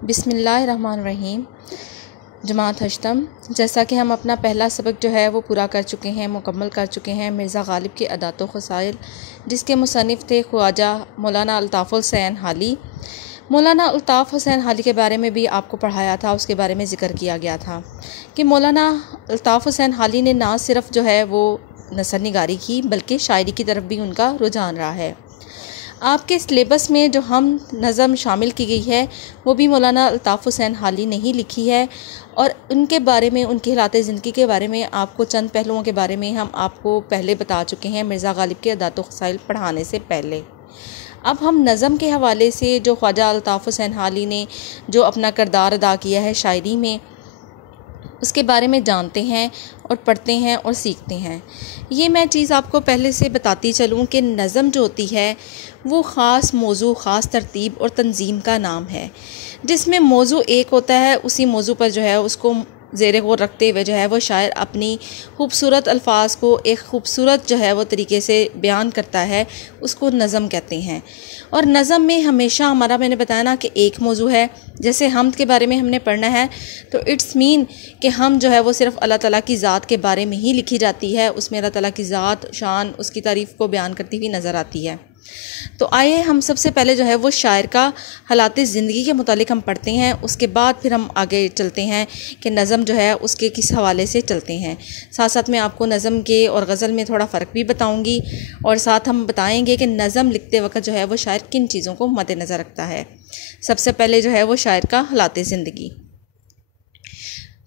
बिस्मिल्लाहिर्रहमानिर्रहीम। जमात हश्तम, जैसा कि हम अपना पहला सबक जो है वो पूरा कर चुके हैं, मुकम्मल कर चुके हैं मिर्ज़ा ग़ालिब के अदात व ख़साइल, जिसके मुसन्निफ़ थे ख्वाजा मौलाना अल्ताफ़ हुसैन हाली। मौलाना अल्ताफ़ हुसैन हाली के बारे में भी आपको पढ़ाया था, उसके बारे में ज़िक्र किया गया था कि मौलाना अल्ताफ़ हुसैन हाली ने ना सिर्फ़ जो है वो नसर निगारी की, बल्कि शायरी की तरफ भी उनका रुझान रहा है। आपके सिलेबस में जो हम नज़म शामिल की गई है वो भी मौलाना अल्ताफ़ हुसैन हाली ने ही लिखी है, और उनके बारे में, उनकी हालात ज़िंदगी के बारे में आपको चंद पहलुओं के बारे में हम आपको पहले बता चुके हैं मिर्ज़ा ग़ालिब के अदात व ख़साइल पढ़ाने से पहले। अब हम नज़म के हवाले से जो ख्वाजा अल्ताफ़ हुसैन हाली ने जो अपना किरदार अदा किया है शायरी में, उसके बारे में जानते हैं और पढ़ते हैं और सीखते हैं। ये मैं चीज़ आपको पहले से बताती चलूँ कि नज़म जो होती है वो ख़ास मौजू, ख़ास तरतीब और तंजीम का नाम है, जिसमें मौजू एक होता है, उसी मौजू पर जो है उसको ज़ेरे गौर रखते हुए जो है वो शायर अपनी खूबसूरत अल्फाज को एक खूबसूरत जो है वो तरीके से बयान करता है, उसको नज़म कहते हैं। और नज़म में हमेशा हमारा, मैंने बताया ना कि एक मौजू है। जैसे हमद के बारे में हमने पढ़ना है तो इट्स मीन कि हम जो है वो सिर्फ़ अल्लाह ताला की ज़ात के बारे में ही लिखी जाती है, उसमें अल्लाह ताला की ज़ात, शान, उसकी तारीफ़ को बयान करती हुई नज़र आती है। तो आइए हम सबसे पहले जो है वो शायर का हालात ज़िंदगी के मुतालिक हम पढ़ते हैं, उसके बाद फिर हम आगे चलते हैं कि नज़म जो है उसके किस हवाले से चलते हैं। साथ साथ मैं आपको नज़म के और गज़ल में थोड़ा फ़र्क भी बताऊंगी, और साथ हम बताएंगे कि नज़म लिखते वक्त जो है वो शायर किन चीज़ों को मद्देनज़र रखता है। सबसे पहले जो है वो शायर का हालात ज़िंदगी।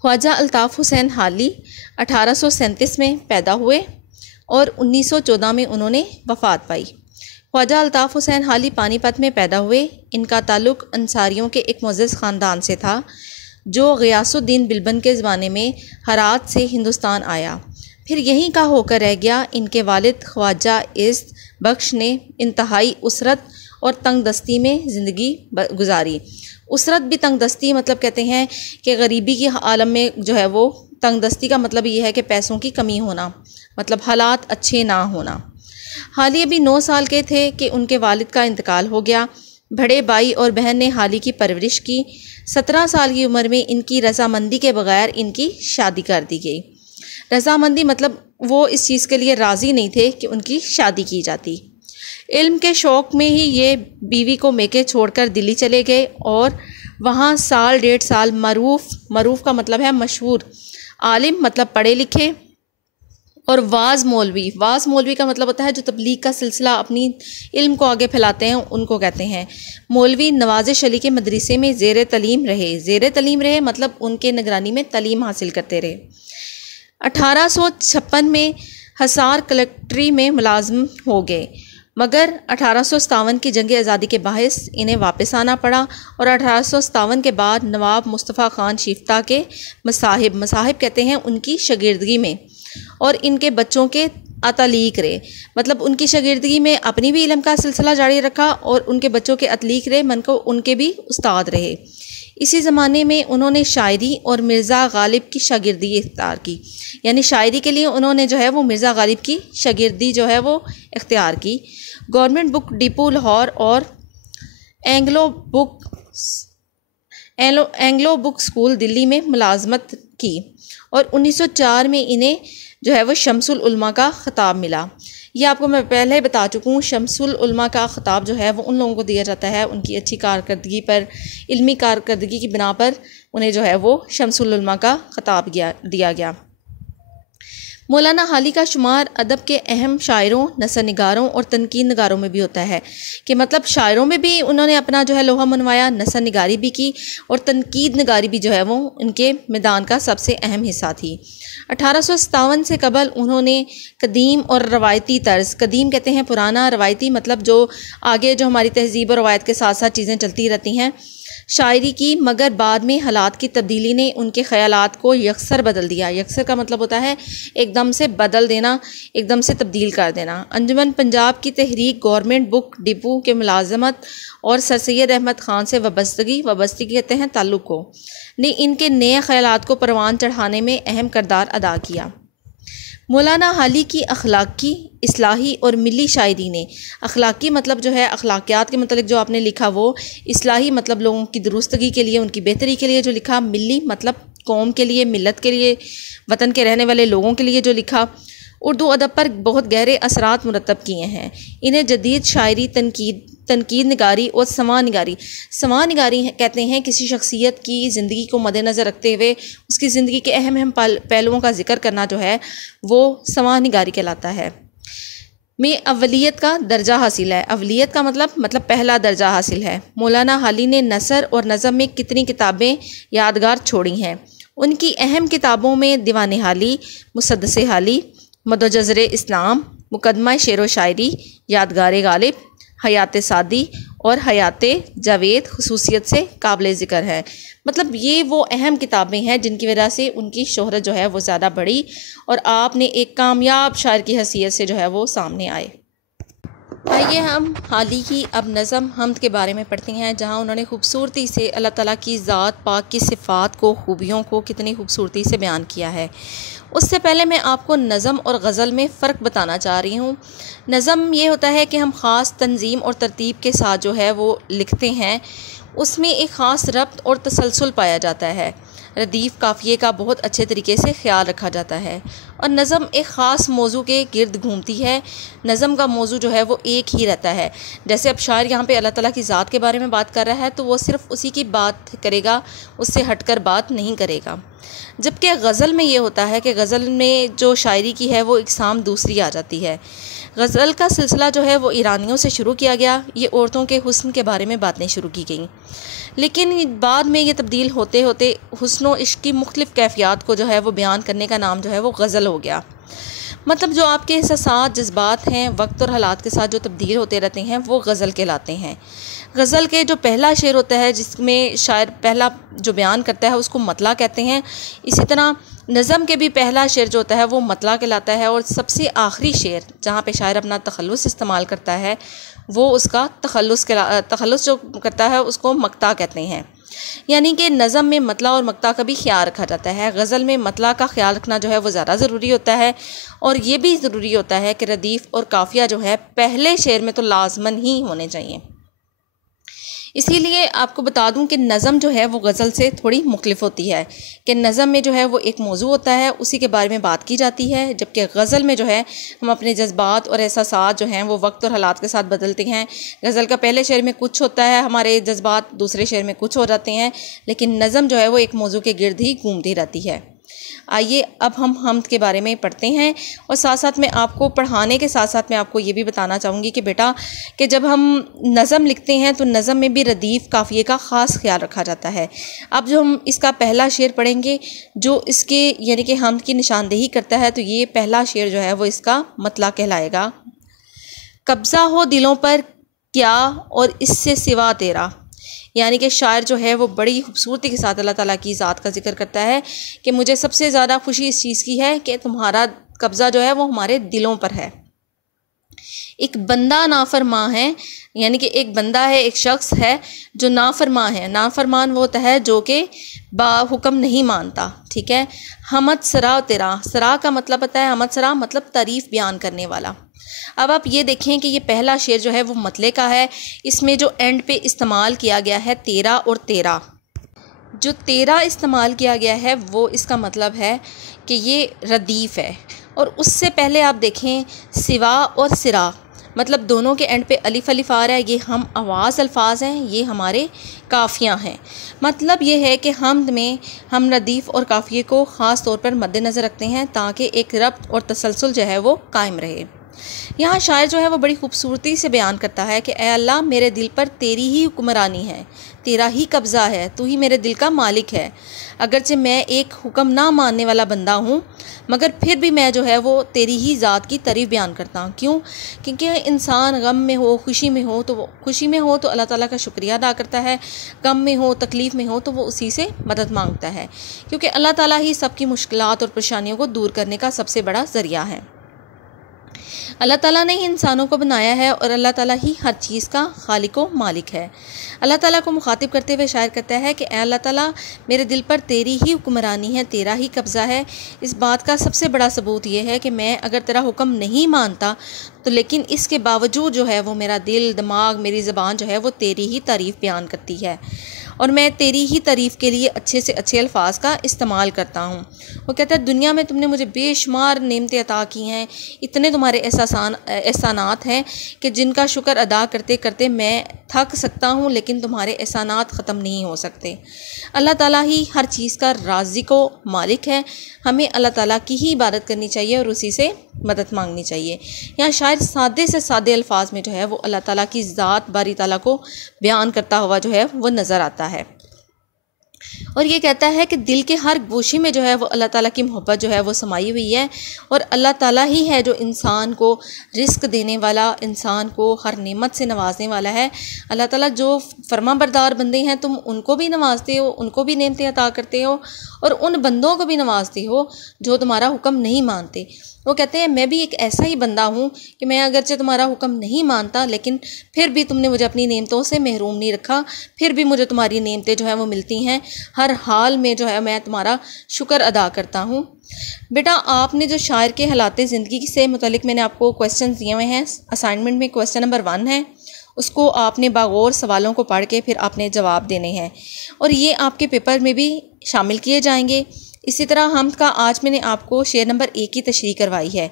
ख्वाजा अल्ताफ़ हुसैन हाली 1837 में पैदा हुए और 1914 में उन्होंने वफ़ात पाई। ख्वाजा अल्ताफ़ हुसैन हाली पानीपत में पैदा हुए। इनका ताल्लुक़ अंसारियों के एक मुअज़्ज़ज़ ख़ानदान से था जो ग़ियासुद्दीन बिलबन के ज़माने में हेरात से हिंदुस्तान आया, फिर यहीं का होकर रह गया। इनके वालिद ख्वाजा इज़्ज़ बख्श ने इंतहाई उसरत और तंगदस्ती में ज़िंदगी गुजारी। उसरत भी तंगदस्ती मतलब कहते हैं कि गरीबी के आलम में जो है वो तंगदस्ती का मतलब ये है कि पैसों की कमी होना, मतलब हालात अच्छे ना होना। हाली अभी 9 साल के थे कि उनके वालिद का इंतकाल हो गया। बड़े भाई और बहन ने हाली की परवरिश की। 17 साल की उम्र में इनकी रजामंदी के बगैर इनकी शादी कर दी गई। रजामंदी मतलब वो इस चीज़ के लिए राज़ी नहीं थे कि उनकी शादी की जाती। इल्म के शौक़ में ही ये बीवी को मेके छोड़कर दिल्ली चले गए और वहाँ साल 1.5 साल मरूफ़ का मतलब है मशहूर, आलिम मतलब पढ़े लिखे, और वाज मौलवी का मतलब होता है जो तबलीग का सिलसिला अपनी इल्म को आगे फैलाते हैं, उनको कहते हैं मौलवी। नवाज़िश अली के मदरसे में ज़ेर तलीम रहे मतलब उनके निगरानी में तलीम हासिल करते रहे। 1856 में हिसार कलेक्ट्री में मुलाजिम हो गए, मगर 1857 की जंग आज़ादी के बाहिस इन्हें वापस आना पड़ा, और 1857 के बाद नवाब मुस्तफ़ा ख़ान शिफ्ता के मसाहिब कहते हैं उनकी शागिर्दगी में, और इनके बच्चों के अतलीक रहे, मतलब उनकी शागिर्दगी में अपनी भी इल्म का सिलसिला जारी रखा और उनके बच्चों के अतलीक रहे, मन को उनके भी उस्ताद रहे। इसी ज़माने में उन्होंने शायरी और मिर्ज़ा ग़ालिब की शागिर्दी इख्तियार की, यानी शायरी के लिए उन्होंने जो है वो मिर्ज़ा ग़ालिब की शागिर्दी जो है वो इख्तियार की। गवर्नमेंट बुक डिपो लाहौर और एंग्लो बुक स्कूल दिल्ली में मुलाजमत की, और 1904 में इन्हें जो है वो शम्सुल उलमा का ख़िताब मिला। ये आपको मैं पहले बता चुका हूँ, शम्सुल उलमा का ख़िताब जो है वो उन लोगों को दिया जाता है उनकी अच्छी कारकर्दगी पर, इल्मी कारकर्दगी की बिना पर उन्हें जो है वो शम्सुल उलमा का ख़िताब दिया गया। मौलाना हाली का शुमार अदब के अहम शायरों, नसर निगारों और तनकीद नगारों में भी होता है, कि मतलब शायरों में भी उन्होंने अपना जो है लोहा मनवाया, नसर निगारी भी की, और तनकीद नगारी भी जो है वो उनके मैदान का सबसे अहम हिस्सा थी। 1857 से कबल उन्होंने कदीम और रवायती तर्ज, कदीम कहते हैं पुराना, रवायती मतलब जो आगे जो हमारी तहजीब और रवायत के साथ साथ चीज़ें चलती रहती हैं, शायरी की, मगर बाद में हालात की तब्दीली ने उनके ख़यालात को यकसर बदल दिया। यकसर का मतलब होता है एकदम से बदल देना, एकदम से तब्दील कर देना। अंजुमन पंजाब की तहरीक, गवर्नमेंट बुक डिपो के मुलाजमत और सर सैयद अहमद ख़ान से वबस्तगी कहते हैं ताल्लुक़ को, ने इनके नए ख़यालात को परवान चढ़ाने में अहम किरदार अदा किया। मौलाना हाली की अखलाकी, इस्लाही और मिली शायरी ने, अखलाकी मतलब जो है अखलाकियात के मतलब जो आपने लिखा वो, इस्लाही मतलब लोगों की दुरुस्तगी के लिए, उनकी बेहतरी के लिए जो लिखा, मिली मतलब कौम के लिए, मिलत के लिए, वतन के रहने वाले लोगों के लिए जो लिखा। उर्दू अदब पर बहुत गहरे असरात मुरतब किए हैं। इन्हें जदीद शायरी, तनकीद निगारी और समा निगारी कहते हैं। किसी शख्सियत की ज़िंदगी को मद्देनज़र रखते हुए उसकी ज़िंदगी के अहम अहम पहलुओं का जिक्र करना जो है वो समा निगारी कहलाता है। में अवलियत का दर्जा हासिल है। अवलियत का मतलब पहला दर्जा हासिल है। मौलाना हाली ने नसर और नज़म में कितनी किताबें यादगार छोड़ी हैं। उनकी अहम किताबों में दीवान हाली, मुसद्दस हाली, मदोजज़र इस्लाम, मुकदमा शेर व शायरी, यादगार गालिब, हयात सादी और हयात जावेद खुसूसियत से काबिल ज़िक्र है। मतलब ये वो अहम किताबें हैं जिनकी वजह से उनकी शोहरत जो है वो ज़्यादा बढ़ी और आपने एक कामयाब शायर की हैसियत से जो है वो सामने आए। आइए हम हाली की अब नज़म हमद के बारे में पढ़ते हैं, जहाँ उन्होंने खूबसूरती से अल्लाह ताला की ज़ात पाक की सिफ़ात को, खूबियों को कितनी खूबसूरती से बयान किया है। उससे पहले मैं आपको नज़म और गज़ल में फ़र्क बताना चाह रही हूँ। नज़म ये होता है कि हम ख़ास तंजीम और तरतीब के साथ जो है वो लिखते हैं, उसमें एक ख़ास रब्त और तसलसल पाया जाता है। रदीफ़ काफ़िए का बहुत अच्छे तरीके से ख्याल रखा जाता है और नज़म एक ख़ास मौजू के गिर्द घूमती है। नज़म का मौजू जो है वो एक ही रहता है। जैसे अब शायर यहाँ पे अल्लाह ताला की ज़ात के बारे में बात कर रहा है तो वो सिर्फ़ उसी की बात करेगा, उससे हटकर बात नहीं करेगा। जबकि गज़ल में ये होता है कि गज़ल में जो शायरी की है वो इकसाम दूसरी आ जाती है। गज़ल का सिलसिला जो है वो ईरानियों से शुरू किया गया। ये औरतों के हुस्न के बारे में बातें शुरू की गई, लेकिन बाद में ये तब्दील होते होते हुस्न व इश्क की मुख्तलिफ़ कैफ़ियत को जो है वो बयान करने का नाम जो है वो गज़ल हो गया। मतलब जो आपके एहसास, जज्बात हैं, वक्त और हालात के साथ जो तब्दील होते रहते हैं वो गज़ल कहलाते हैं। गज़ल के जो पहला शेर होता है जिसमें शायर पहला जो बयान करता है उसको मतला कहते हैं। इसी तरह नज़म के भी पहला शेर जो होता है वो मतला कहलाता है और सबसे आखिरी शेर जहाँ पे शायर अपना तखल्लुस इस्तेमाल करता है वो उसका तखल्लुस जो करता है उसको मक्ता कहते हैं। यानी कि नज़म में मतला और मक्ता का भी ख्याल रखा जाता है। गज़ल में मतला का ख्याल रखना जो है वो ज़्यादा ज़रूरी होता है और ये भी ज़रूरी होता है कि रदीफ़ और काफ़िया जो है पहले शेर में तो लाजमन ही होने चाहिए। इसीलिए आपको बता दूं कि नज़म जो है वो गज़ल से थोड़ी मुख्तलिफ होती है कि नज़म में जो है वो एक मौजू होता है, उसी के बारे में बात की जाती है, जबकि गज़ल में जो है हम अपने जज्बात और एहसास जो हैं वो वक्त और हालात के साथ बदलते हैं। गज़ल का पहले शेर में कुछ होता है, हमारे जज्बात दूसरे शेर में कुछ हो जाते हैं, लेकिन नज़म जो है वो एक मौजू के गिर्द ही घूमती रहती है। आइए अब हम हमद के बारे में पढ़ते हैं और साथ साथ में आपको पढ़ाने के साथ साथ मैं आपको ये भी बताना चाहूँगी कि बेटा कि जब हम नज़म लिखते हैं तो नज़म में भी रदीफ़ काफ़िए का ख़ास ख्याल रखा जाता है। अब जो हम इसका पहला शेर पढ़ेंगे जो इसके यानी कि हमद की निशानदेही करता है, तो ये पहला शेर जो है वो इसका मतला कहलाएगा। कब्ज़ा हो दिलों पर क्या और इससे सिवा तेरा। यानी कि शायर जो है वो बड़ी खूबसूरती के साथ अल्लाह ताला की ज़ात का जिक्र करता है कि मुझे सबसे ज़्यादा खुशी इस चीज़ की है कि तुम्हारा कब्ज़ा जो है वो हमारे दिलों पर है। एक बंदा नाफरमां है, यानी कि एक बंदा है, एक शख्स है जो नाफरमां है। नाफरमान वो होता है जो कि हुक्म नहीं मानता, ठीक है। हमद सरा तेरा, सरा का मतलब पता है, हमद सरा मतलब तारीफ़ बयान करने वाला। अब आप ये देखें कि ये पहला शेर जो है वो मतले का है। इसमें जो एंड पे इस्तेमाल किया गया है तेरा और तेरा, जो तेरा इस्तेमाल किया गया है वो इसका मतलब है कि ये रदीफ़ है। और उससे पहले आप देखें सिवा और सिरा, मतलब दोनों के एंड पे अलिफ अलिफ आ रहा है, ये हम आवाज़ अल्फाज हैं, ये हमारे काफ़ियाँ हैं। मतलब ये है कि हमद में हम रदीफ़ और काफ़िए को ख़ास तौर पर मद्देनज़र रखते हैं ताकि एक रब्त और तसलसल जो है वो कायम रहे। यहाँ शायर जो है वो बड़ी खूबसूरती से बयान करता है कि ए अल्लाह मेरे दिल पर तेरी ही हुक्मरानी है, तेरा ही कब्ज़ा है, तू ही मेरे दिल का मालिक है। अगरचे मैं एक हुक्म ना मानने वाला बंदा हूँ मगर फिर भी मैं जो है वो तेरी ही ज़ात की तारीफ़ बयान करता हूँ। क्यों? क्योंकि इंसान गम में हो, खुशी में हो तो अल्लाह ताला का शुक्रिया अदा करता है, गम में हो, तकलीफ़ में हो तो वो उसी से मदद मांगता है, क्योंकि अल्लाह ताला ही सबकी मुश्किलात और परेशानियों को दूर करने का सबसे बड़ा ज़रिया है। अल्लाह ताला ने इंसानों को बनाया है और अल्लाह ताला ही हर चीज़ का खालिक व मालिक है। अल्लाह ताला को मुखातिब करते हुए शायर कहता है कि अल्लाह ताला मेरे दिल पर तेरी ही हुक्मरानी है, तेरा ही कब्ज़ा है। इस बात का सबसे बड़ा सबूत ये है कि मैं अगर तेरा हुक्म नहीं मानता तो लेकिन इसके बावजूद जो है वो मेरा दिल, दिमाग, मेरी ज़बान जो है वो तेरी ही तारीफ़ बयान करती है और मैं तेरी ही तारीफ़ के लिए अच्छे से अच्छे अल्फाज का इस्तेमाल करता हूँ। वो कहता है दुनिया में तुमने मुझे बेशुमार नेमतें अता की हैं, इतने तुम्हारे एहसानात हैं कि जिनका शुक्र अदा करते करते मैं थक सकता हूँ, लेकिन तुम्हारे एहसानात ख़त्म नहीं हो सकते। अल्लाह ताला ही हर चीज़ का राज़िक व मालिक है। हमें अल्लाह ताला की ही इबादत करनी चाहिए और उसी से मदद मांगनी चाहिए। यहाँ शायद सादे से सादे अल्फाज में जो है वो अल्लाह ताला की ज़ात बारी ताला को बयान करता हुआ जो है वो नज़र आता है और ये कहता है कि दिल के हर गोशी में जो है वो अल्लाह ताला की मोहब्बत जो है वो समाई हुई है और अल्लाह ताला ही है जो इंसान को रिस्क देने वाला, इंसान को हर नेमत से नवाजने वाला है। अल्लाह ताला जो फर्मा बरदार बंदे हैं तुम उनको भी नवाजते हो, उनको भी नेमतें अता करते हो और उन बंदों को भी नवाजते हो जो तुम्हारा हुक्म नहीं मानते। वो कहते हैं मैं भी एक ऐसा ही बंदा हूँ कि मैं अगरचे तुम्हारा हुक्म नहीं मानता लेकिन फिर भी तुमने मुझे अपनी नेमतों से महरूम नहीं रखा, फिर भी मुझे तुम्हारी नेमतें जो है वो मिलती हैं। हर हाल में जो है मैं तुम्हारा शुक्र अदा करता हूँ। बेटा आपने जो शायर के हालात ज़िंदगी से मुतल्लिक मैंने आपको क्वेश्चन दिए हुए हैं। असाइनमेंट में क्वेश्चन नंबर 1 है, उसको आपने बागौर सवालों को पढ़ के फिर आपने जवाब देने हैं और ये आपके पेपर में भी शामिल किए जाएंगे। इसी तरह हम्द का आज मैंने आपको शेर नंबर 1 की तशरीह करवाई है।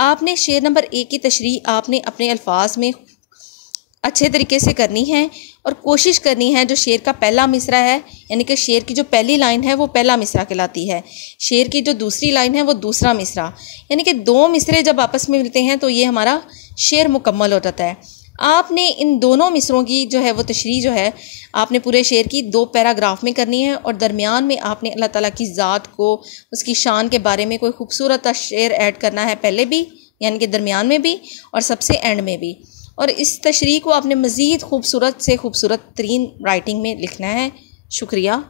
आपने शेर नंबर 1 की तशरीह आपने अपने अल्फाज में अच्छे तरीके से करनी है और कोशिश करनी है जो शेर का पहला मिसरा है, यानी कि शेर की जो पहली लाइन है वो पहला मिसरा कहलाती है, शेर की जो दूसरी लाइन है वो दूसरा मिसरा, यानी कि 2 मिसरे जब आपस में मिलते हैं तो ये हमारा शेर मुकम्मल हो जाता है। आपने इन दोनों मिसरों की जो है वो तशरीह जो है आपने पूरे शेर की 2 पैराग्राफ में करनी है और दरमियान में आपने अल्लाह ताला की ज़ात को, उसकी शान के बारे में कोई खूबसूरत शेर ऐड करना है, पहले भी यानी कि दरमियान में भी और सबसे एंड में भी। और इस तशरीह को आपने मज़ीद खूबसूरत से खूबसूरत तरीन राइटिंग में लिखना है। शुक्रिया।